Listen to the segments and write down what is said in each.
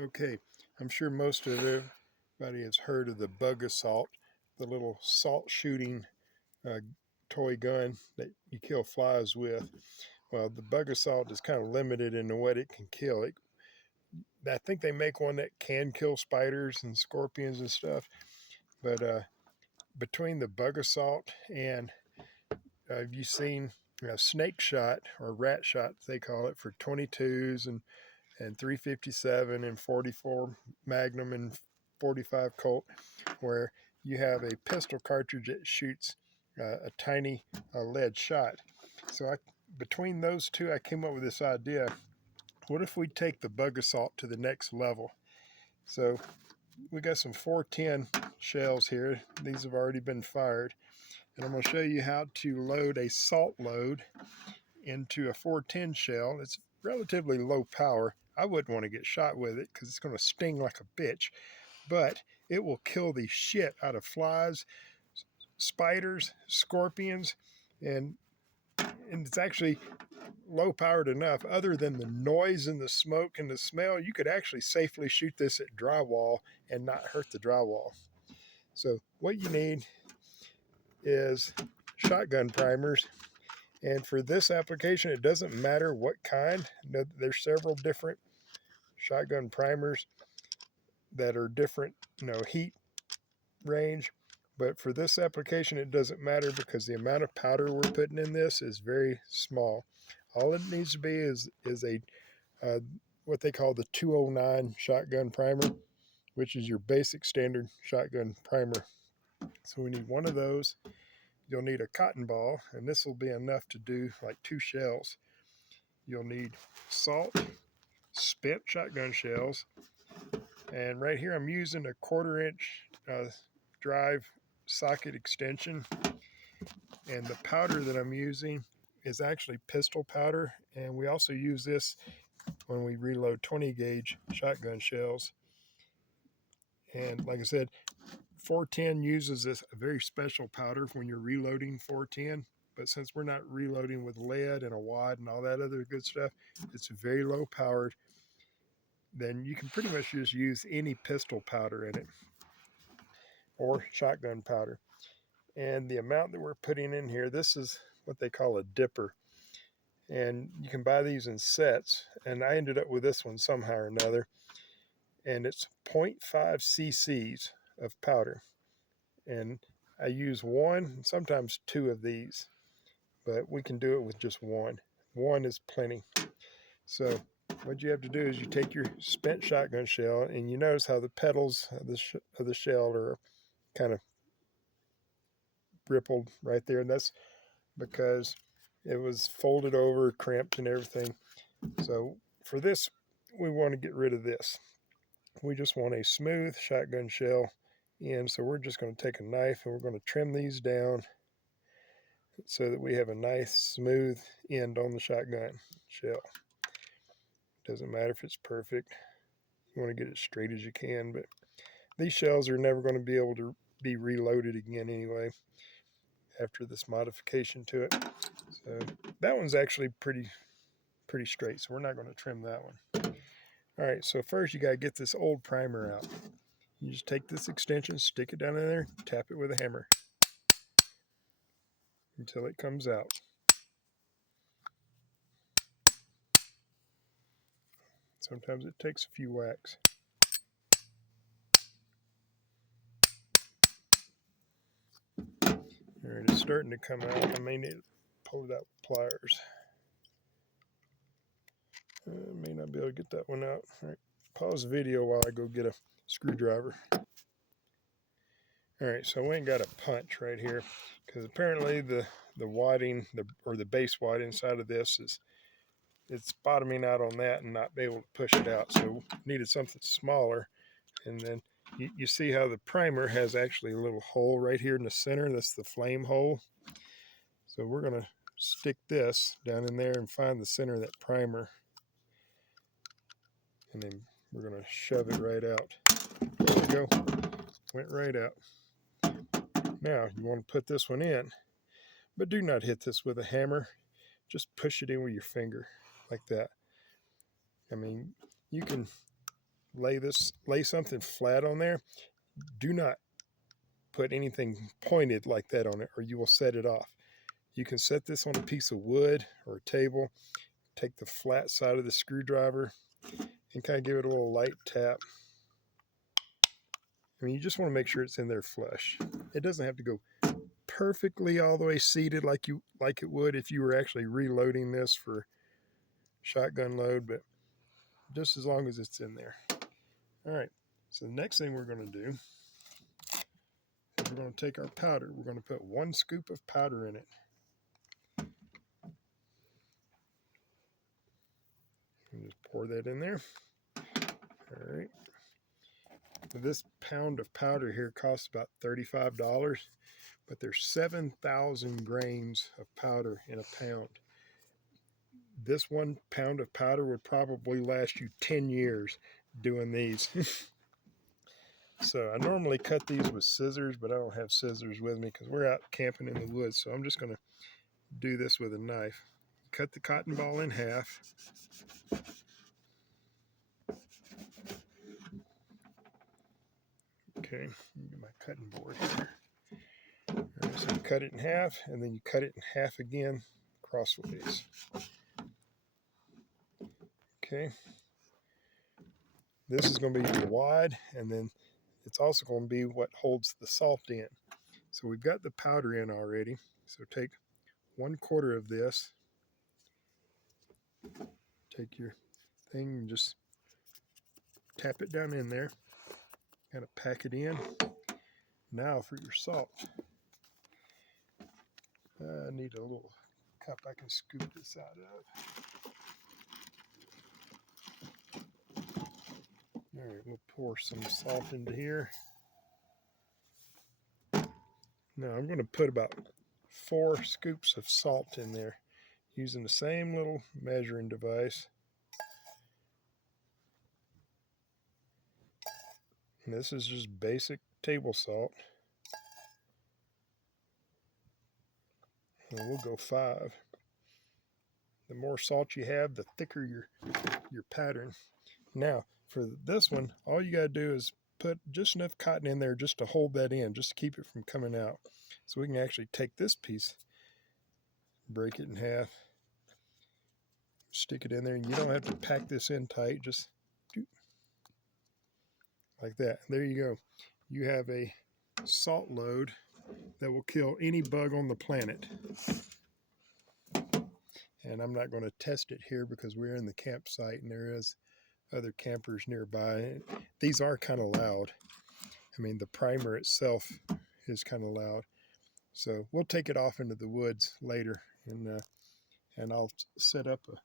Okay, I'm sure most of everybody has heard of the bug assault, the little salt shooting uh, toy gun that you kill flies with. Well, the bug assault is kind of limited in what it can kill. I think they make one that can kill spiders and scorpions and stuff, but between the bug assault and have you seen snake shot or rat shot, they call it, for 22s and 357 and 44 Magnum and 45 Colt, where you have a pistol cartridge that shoots a tiny lead shot. So between those two, I came up with this idea. What if we take the bug assault to the next level? So we got some 410 shells here. These have already been fired. And I'm going to show you how to load a salt load into a 410 shell. It's relatively low power. I wouldn't want to get shot with it because it's going to sting like a bitch, but it will kill the shit out of flies, spiders, scorpions, and it's actually low powered enough. Other than the noise and the smoke and the smell, you could actually safely shoot this at drywall and not hurt the drywall. So what you need is shotgun primers. And for this application, it doesn't matter what kind. There's several different shotgun primers that are different, heat range. But for this application, it doesn't matter because the amount of powder we're putting in this is very small. All it needs to be is a what they call the 209 shotgun primer, which is your basic standard shotgun primer. So we need one of those. You'll need a cotton ball, and this will be enough to do like 2 shells. You'll need salt, spent shotgun shells, and right here I'm using a 1/4 inch drive socket extension, and the powder that I'm using is actually pistol powder, and we also use this when we reload 20 gauge shotgun shells. And like I said, 410 uses a very special powder when you're reloading 410, but since we're not reloading with lead and a wad and all that other good stuff, it's very low powered. Then you can pretty much just use any pistol powder in it or shotgun powder. And the amount that we're putting in here, this is what they call a dipper. And you can buy these in sets. And I ended up with this one somehow or another. And it's 0.5 cc's of powder. And I use 1, sometimes 2 of these, but we can do it with just 1. 1 is plenty. So what you have to do is you take your spent shotgun shell, and you notice how the petals of the shell are kind of rippled right there, and that's because it was folded over, crimped, and everything. So for this, we want to get rid of this. We just want a smooth shotgun shell in, so we're just going to take a knife and we're going to trim these down so that we have a nice smooth end on the shotgun shell. Doesn't matter if it's perfect. You want to get it straight as you can, but these shells are never going to be able to be reloaded again anyway after this modification to it. So that one's actually pretty straight, so we're not going to trim that one. All right, so first you got to get this old primer out. You just take this extension, stick it down in there, tap it with a hammer until it comes out. Sometimes it takes a few whacks. All right, it's starting to come out. I may need to pull it out with pliers. I may not be able to get that one out. All right, pause the video while I go get a screwdriver. All right, so I went and got a punch right here because apparently the wadding, or the base wad inside of this it's bottoming out on that and not be able to push it out. So needed something smaller. And then you see how the primer has actually a little hole right here in the center. That's the flame hole. So we're going to stick this down in there and find the center of that primer. And then we're going to shove it right out. There we go. Went right out. Now you want to put this one in, but do not hit this with a hammer. Just push it in with your finger like that. I mean, you can lay something flat on there. Do not put anything pointed like that on it, or you will set it off. You can set this on a piece of wood or a table. Take the flat side of the screwdriver and kind of give it a little light tap. I mean, you just want to make sure it's in there flush. It doesn't have to go perfectly all the way seated like it would if you were actually reloading this for shotgun load, but just as long as it's in there. All right, so the next thing we're going to do is we're going to take our powder. We're going to put 1 scoop of powder in it. And just pour that in there. All right. This pound of powder here costs about $35, but there's 7,000 grains of powder in a pound. This 1 pound of powder would probably last you 10 years doing these. So I normally cut these with scissors, but I don't have scissors with me because we're out camping in the woods. So I'm just going to do this with a knife. Cut the cotton ball in half. Okay, get my cutting board here. All right, so you cut it in half, and then you cut it in half again crossways. Okay. This is going to be your wad, and then it's also going to be what holds the salt in. So we've got the powder in already. So take 1/4 of this. Take your thing and just tap it down in there. Kind of pack it in. Now for your salt. I need a little cup I can scoop this out of. All right, we'll pour some salt into here. Now I'm going to put about 4 scoops of salt in there using the same little measuring device. And this is just basic table salt. And we'll go 5. The more salt you have, the thicker your pattern. Now, for this one, all you got to do is put just enough cotton in there just to hold that in, just to keep it from coming out. So we can actually take this piece, break it in half, stick it in there, and you don't have to pack this in tight, just like that. There you go. You have a salt load that will kill any bug on the planet. And I'm not going to test it here because we're in the campsite and there is other campers nearby. These are kind of loud. I mean, the primer itself is kind of loud. So we'll take it off into the woods later, and I'll set up a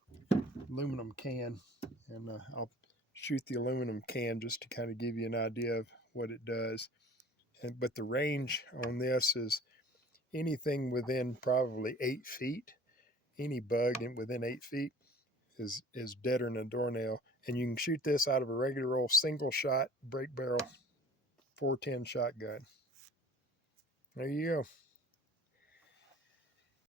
aluminum can, and I'll shoot the aluminum can just to kind of give you an idea of what it does. But the range on this is anything within probably 8 feet. Any bug within 8 feet is deader than a doornail. And you can shoot this out of a regular old single shot break barrel 410 shotgun. There you go.